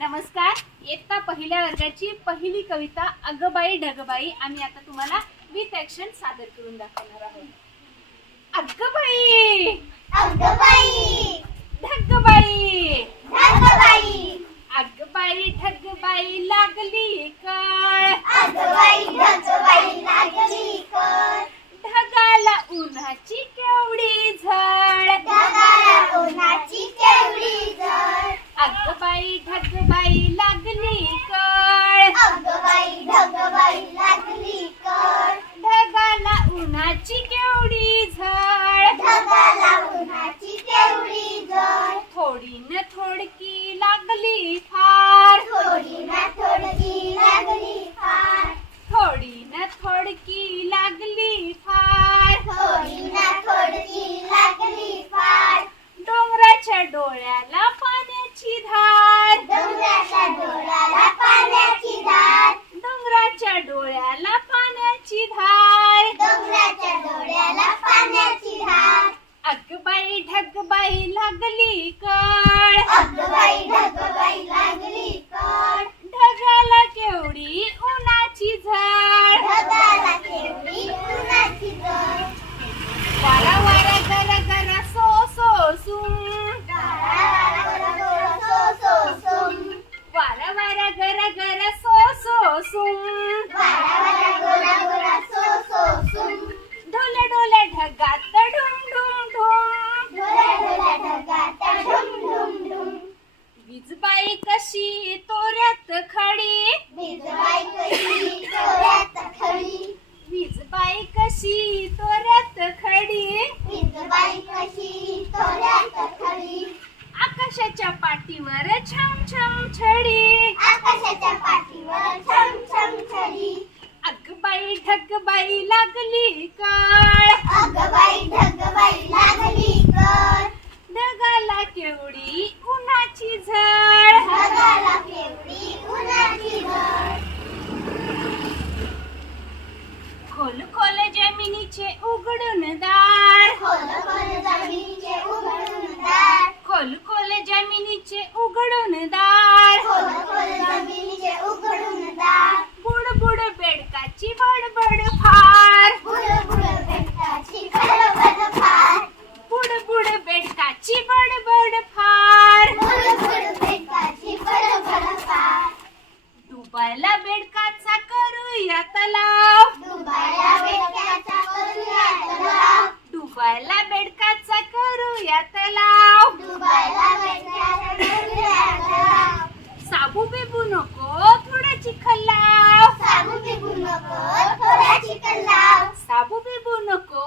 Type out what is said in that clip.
नमस्कार. इयत्ता पहिल्या वर्गाची पहिली कविता अगबाई ढगबाई. आम्ही आता तुम्हाला विथ ऍक्शन सादर करून दाखवणार आहोत. अगबाई! अगबाई! ढगबाई! Arequipa. वीजबाई कशी तोऱ्यात खडी? कशी खडी? वीजबाई कशी तोऱ्यात खडी? कशी आकाशाच्या पाठीवर छम छम छडी. आकाशाच्या पाठीवर छम छम छडी. अगबाई ढगबाई लागली कळ. अगबाई ढगबाई लागली कर ढगाला केवढी उन्हाची झळ ढगाला केवढी उन्हाची झळ खोल खोल जमिनीचे उघडून दार. खोल खोल जमिनीचे उघडून दार. दार. बुडबुड बेडकाची बडबड फार. बुड बुड बेडकाची बडबड फार. बुड बुड डुबायला बेडकाचा करूया तलाव. डुबायला तलाव डुबायला बेडकाचा करूया तलाव. साबू बिबू नको थोडा चिखल लाव साबू पिकू नको थोडा चिकन लाव साबू बिबू नको